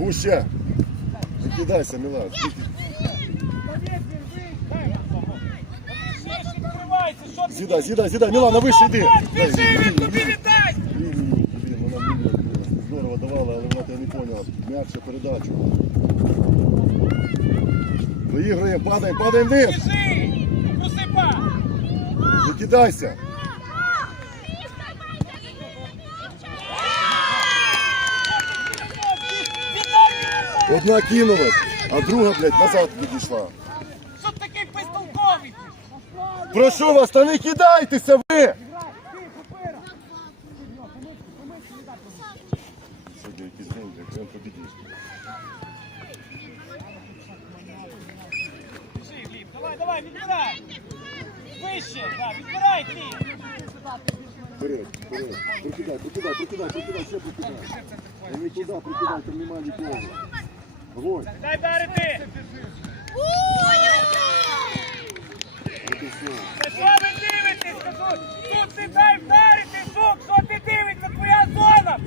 Гуще. Не кидайся, ти? Сідай, сідай, сідай. Мілана, вище йди. Біжи, він тобі віддасть! Вона здорово давала, але вона тебе не поняла. М'якше передачу. Доіграємо, падаємо, падаємо вниз. Біжи! Посипа! Не кидайся. Одна кинулась, а друга, блядь, назад відійшла. Що такий безтолковий? Прошу вас, та не кидайтеся ви! Давай, давай, відбирай! Вище, так, відбирай! Вперед, вперед. Прокидай, прокидай, прокидай, прокидай, ще прокидай. А не туди прокидай, там нема нікого. Дай. Та що ви дивитесь. Тут не дай вдарити, жук, що ти дивишся, твоя зона!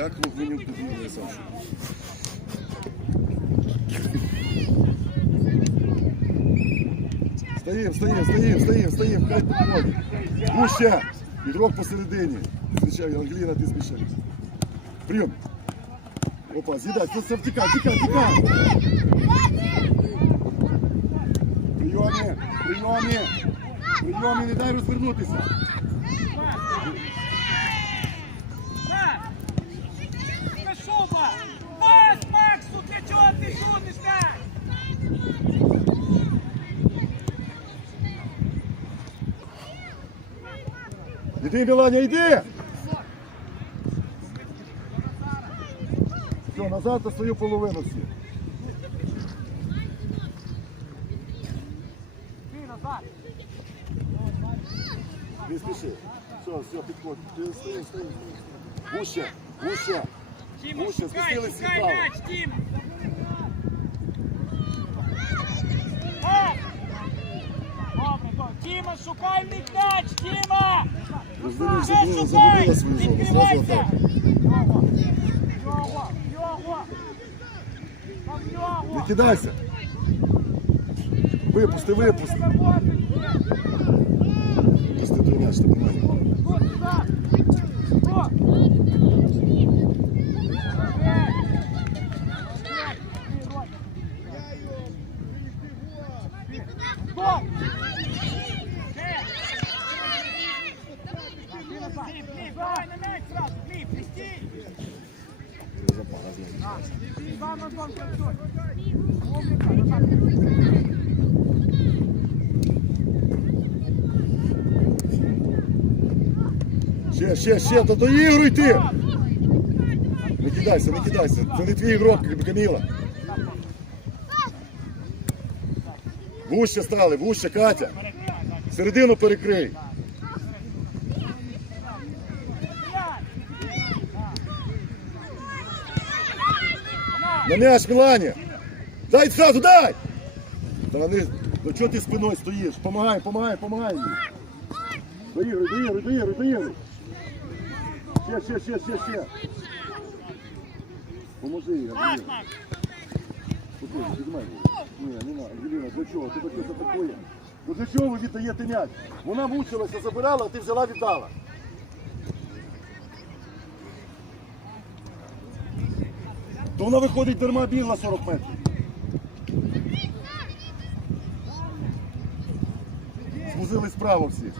Як Логвинюк побігли, Саша? Стоїм, стоїм, стоїм, стоїм, стоїм, хай підходить. Гуща! Ігрок посередині. Зустрічай, Ангеліна, ти зміщаєш. Прийом. Опа, з'їдай, це все втікай, втікай, втікай. Прийомі, прийомі. Прийомі, не дай розвернутися. Шуба! Пас, Максу! На свою половину всі. Не спіши. Все, все, підходь. Стоїм, стоїм. Гуще, гуще. Гуще, м'яч, Добре, добре. Тіма, шукай м'яч, Тіма! Вже шукай! Відкривайся! атака. Його! Його! Його! Там його! Не кидайся. Випусти, випусти. Пусти той м'яч, ти немає. Ще, ще, ще, та доігруй ти! Не кидайся, не кидайся. Це не твій ігрок, Каміла. Вуще стали, вуще, Катя. Середину перекрий. На м'яч, Мілані! Дай зразу, дай! Та вони, ну чого ти спиною стоїш? Помагай, помагай, помагай. Доігруй, доігруй, доігруй, доігруй. Ще, ще, ще, ще, ще. Поможи їй, Ангеліна. Спокійно. Ні, не надо, Ангеліна, для чого? Ти таке запакує. Ну для чого ви віддаєте м'яч? Вона мучилася, забирала, а ти взяла, віддала. То вона виходить дарма бігла 40 метрів. Звузили справа всі.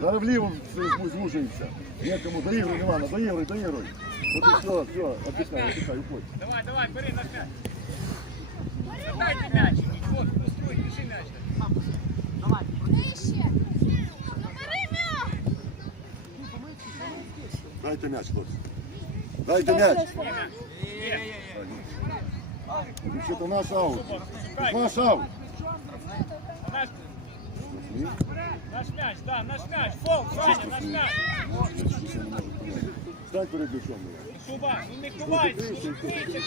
Зараз вліво звужується. Некому доігруй, Івана, доігруй, доігруй. От і все, все, отдихай, отдихай, уходь. Давай, давай, бери наш мяч. Дайте мяч. Вот, построй, держи мяч. Дайте м'яч, хлопці. Дайте м'яч. Що то наш аут. Це Наш аут. Наш, Ні? Наш мяч, да, наш мяч. Фол, Саня, наш мяч. Стань перед м'ячом. Шуба, ну не ховайся. Відкрийся.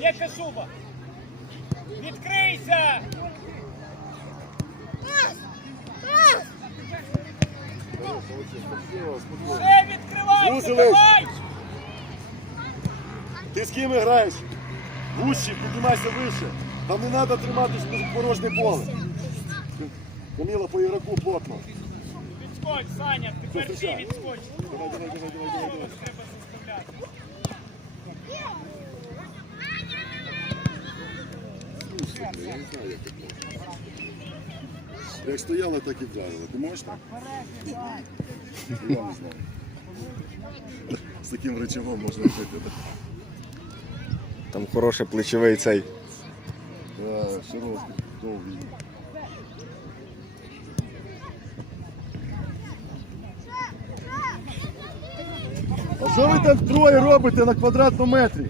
Є кашуба. Відкрийся. Все. Ще відкривайся, давай. Ти з ким граєш? Вущі, піднімайся вище. Там не треба триматись в порожнє поле. Каміла по ігроку плотно. Відскоч, Саня, тепер ти відскоч. Давай, давай, давай, давай, давай, давай. Треба заставляти. Слушай, я не знаю, як це. Як стояла, так і вдарила. Ти можеш так? Я не знаю. З таким речагом можна робити. Там хороший плечовий цей. Да, широкий, довгий. Що ви там троє робите на квадратному метрі?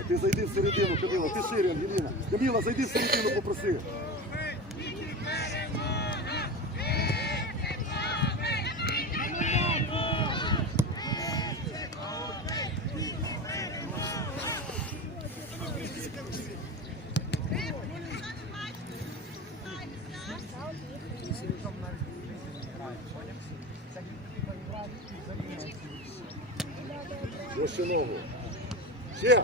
А ти зайди всередину, Каміла, ти шире, Ангеліна. Каміла, зайди всередину, попроси. Ще ногу. Ще.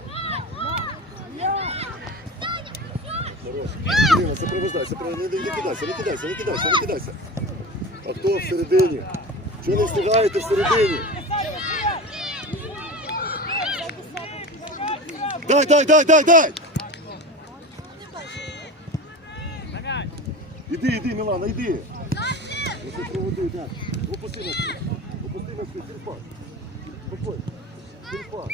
Хорош. Ірина, сопровождай, сопровождай. Не, кидайся, не кидайся, не кидайся, не кидайся. А хто всередині? Чого не встигаєте всередині? Дай, дай, дай, дай, дай! Іди, іди, Мілана, іди. Ось. Опусти на стіл. Опусти на стіл, черпак. Спокойно. Черпак.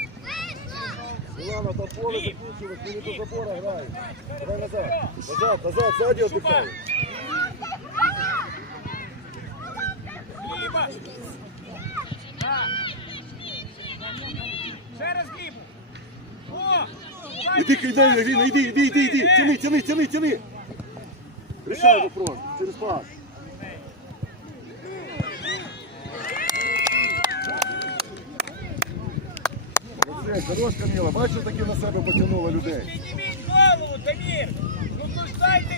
Мілана, там поле закінчилось, вони до забора грають. Давай назад. Назад, назад, ззаді отдихай. Гліба. Раз Глібу. О! Іди, кидай, Ірина, іди, іди, іди, іди. Тяни, тяни, тяни, тяни. Рішай вопрос. Через пас. Молодець, хорош, Каміла. Бачиш, таки на себе потягнула людей. Підніміть голову, Дамір. Ну то ж дайте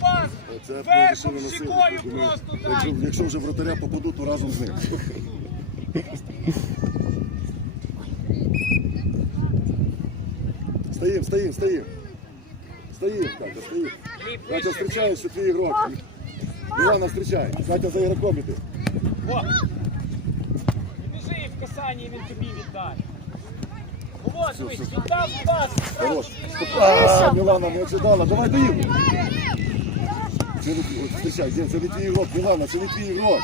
пас. Верхом, вирішили щекою насилити. просто Якщо, дайте. якщо вже вратаря попадуть, то разом з ним. Стоїм, стоїм, стоїм. Стоїм, Катя, стоїм. Катя, вище. встречаєш, що твій ігрок. Мілана, встречай. Катя за ігроком іди. О! Біжи і в касанні він тобі віддає. Хорош. Мілана не ожидала. Давай от, встречай, Ден, це не твій ігрок, Мілана, це не твій ігрок.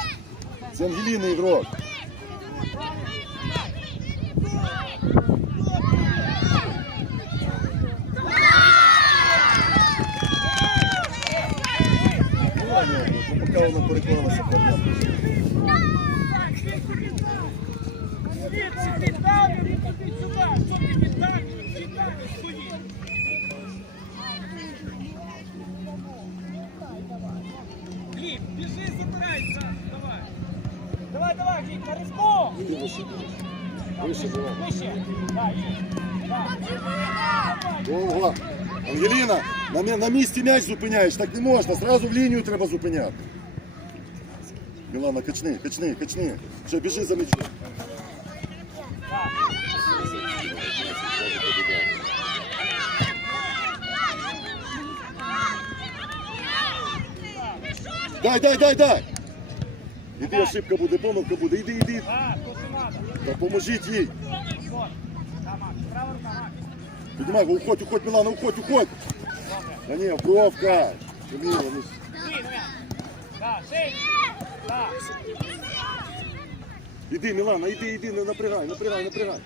Це Ангеліни ігрок. Ну, поки вона переконалася, проблем. Давай, давай, Гліб, на різку. Іди вище. Вище, Мілана. Вище. Так, є. Так. Давай. Довго. Ангеліна, на, мі- на місці м'яч зупиняєш, так не можна, зразу в лінію треба зупиняти. Мілана, качни, качни, качни. Все, біжи за м'ячом. Дай, дай, дай, дай! Іди, ошибка буде, помилка буде, іди, іди. Надо. Допоможіть їй. Вот. Права рука, Макс. Піднімай, уходь, уходь, Мілана, уходь, уходь. Та ні, бровка. Каміла, ну. Так, Іди, Мілана, іди, іди, не напрягай, напрягай, напрягай.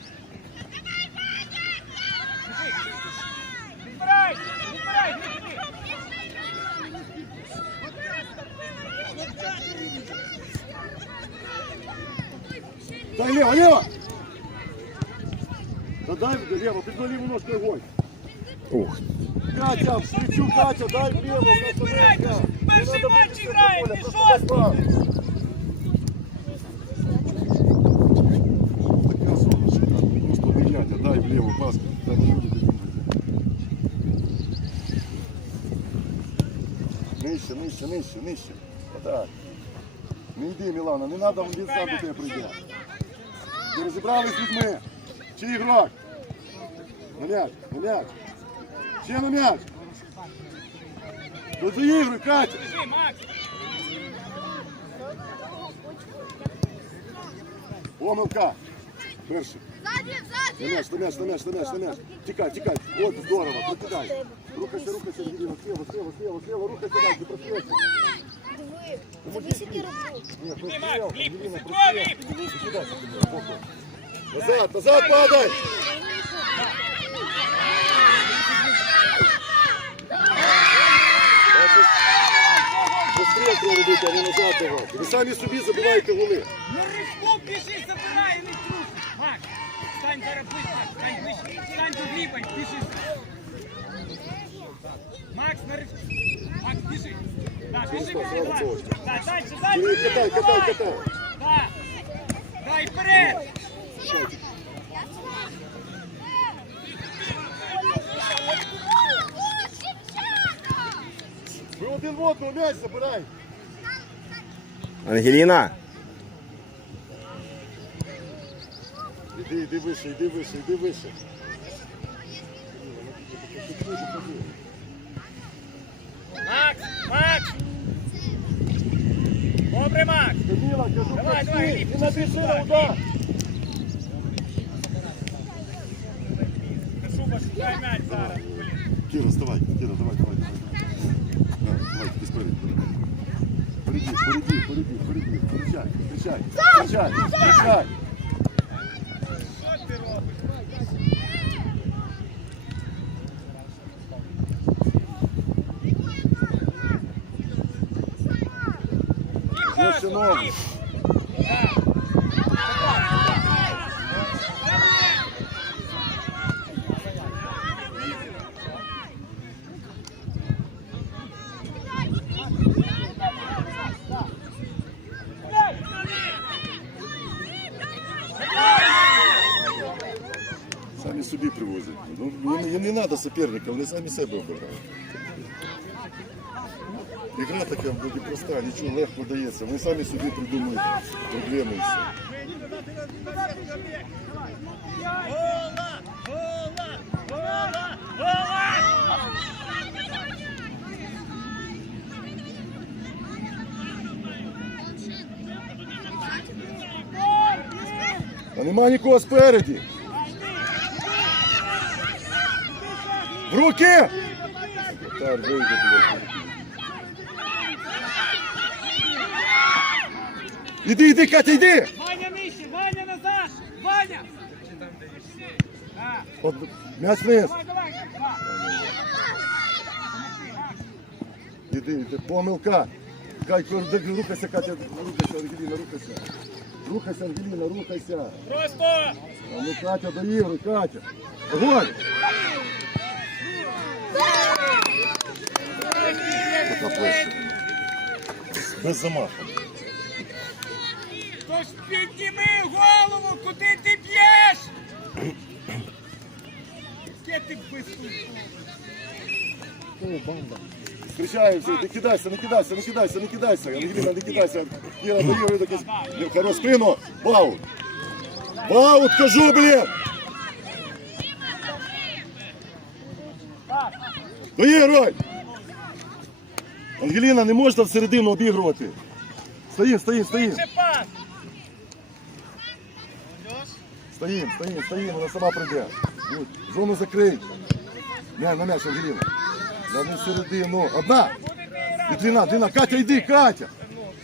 Відбирай, відбирай. Дай лево, лево! Да дай лево, під ліву ножку огонь. Ух. Катя, в свічу, Катя, дай вліво, у нас Відбирайте, Америка. перший Не надо матч бити грає, поля, ти просто шостий. пас. Така зона шикарна, просто дитятя, дай вліво, пас. Там люди біжуть. Нижче, нижче, нижче, нижче. Так. Не йди, Мілана, не треба, він сам до тебе прийде. Не розібрались з людьми. Чи ігрок? На м'яч, на м'яч. Ще на м'яч. Ну заігруй, Катя. Біжи, Макс! Помилка. Перший. На м'яч, на м'яч, на м'яч, на м'яч, на м'яч. Тікай, тікай. От, здорово, прокидай. Рухайся, рухайся, Ангеліна, слева, слева, слева, слева, рухайся далі, просвечуй. Назад, назад падай! Быстрее треба робити, а не назад давати. Ви самі собі забиваєте голи. На рибку біжи, забирай, не трусиш! Макс, стань зараз Макс, стань ближче. Стань ліпань, біжи. Макс, на рибку. Макс, біжи. Так, біжи, Слава біжи, Богу. так. Так, дальше, Бери, дальше. катай, катай, катай. Так. Дай вперед. Ви один в одного м'яч забирай. Ангеліна, Іди, іди вище, іди вище, іди вище. Макс, Макс. Добре, Макс. Давай, давай, і набіжи на удар. Шуба, шукай м'яч зараз. Кіра, вставай, Кіра, давай, давай, давай. Да, давай, ти спереду. Впереди, впереди, впереди, впереди. Встречай, встречай. Ноги. Самі собі привозять. Ну, їм, їм не треба суперника, вони самі себе обирають. Ігра така вроді проста, нічого легко дається. Вони самі собі придумують проблеми і все. Гола! Гола! Гола! Гола! А нема нікого спереді. В руки! Вратар вийде, блядь. Іди, іди, Катя, іди! Ваня нижче! Ваня назад! Ваня! От, м'яч вниз. давай, давай! Іди, іди, помилка. Кай, рухайся, Катя, рухайся, Ангеліна, рухайся. Рухайся, Ангеліна, рухайся. Просто! А ну, Катя, доігруй, Катя. Огонь! Без замаху. Тож підніми голову, куди ти б'єш? Яке ти безпусту? Встречаемся, не кидайся, не кидайся, не кидайся, не кидайся. Ангелина, не кидайся. Кира, доігруй таке. Хорош, спину. Баут. Баут, кажу, блін. Доігруй. Ангеліна, не можна всередину обігрувати. Стоїм, стоїм, стоїм. Ще пас! Стоїм, стоїм, стоїм, вона сама прийде. Ну, Зону закрий. Мяч, на м'яч, Ангеліна. Да не всередину. Одна. І длина, длина. Катя, йди, Катя.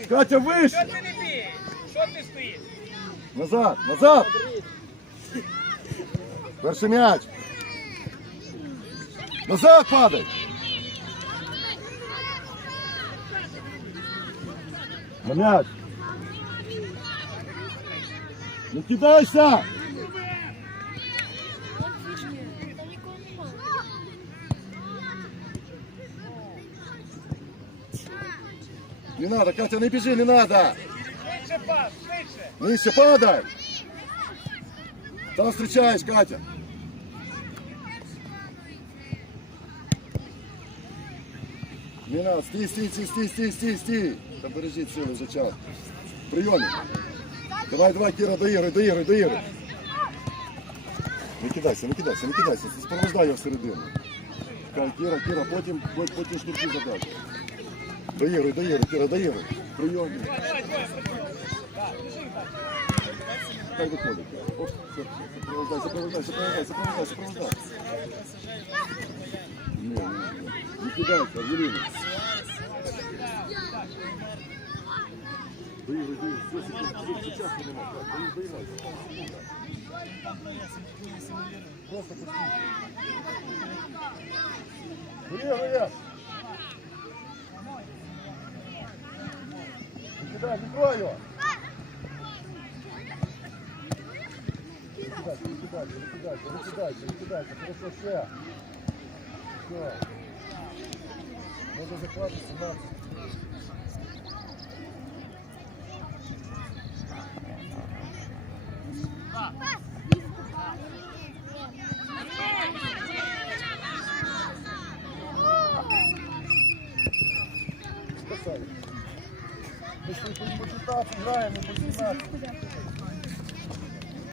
Катя, вище. Що ти не б'єш? Що ти стоїш? Назад, назад. Перший м'яч. Назад падай. На м'яч. Не кидайся. Не надо, Катя, не бежи, не надо. Швидше пас, швидше! Нижче падай. Там встречаешь, Катя. Не надо, стій, стій, стій, стій, стій, стій, стій. Та бережіть сили за час. Прийомі. Давай, давай, Кіра, доігруй, доігруй, доігруй. Не кидайся, не кидайся, не кидайся. Спровождай його всередину. Чекай, Кіра, Кіра, потім, потім штурки задай. Доігруй, доігруй, Кіра, доігруй. Прийомі. Хай виходить. Оп, все, сопровождай, сопровождай, сопровождай, сопровождай, сопровождай. Ні. Не кидайся, Ангеліна. Доігруй, доігруй, все, секунду, все, часу нема. Доігруй, доігруй. Просто пусти. Доігруй, я. Кидай, не трой його. Не кидайся, не кидайся, не кидайся, не кидайся, не кидайся, хорошо, все. Все. Можно захватывать 17. Красавец.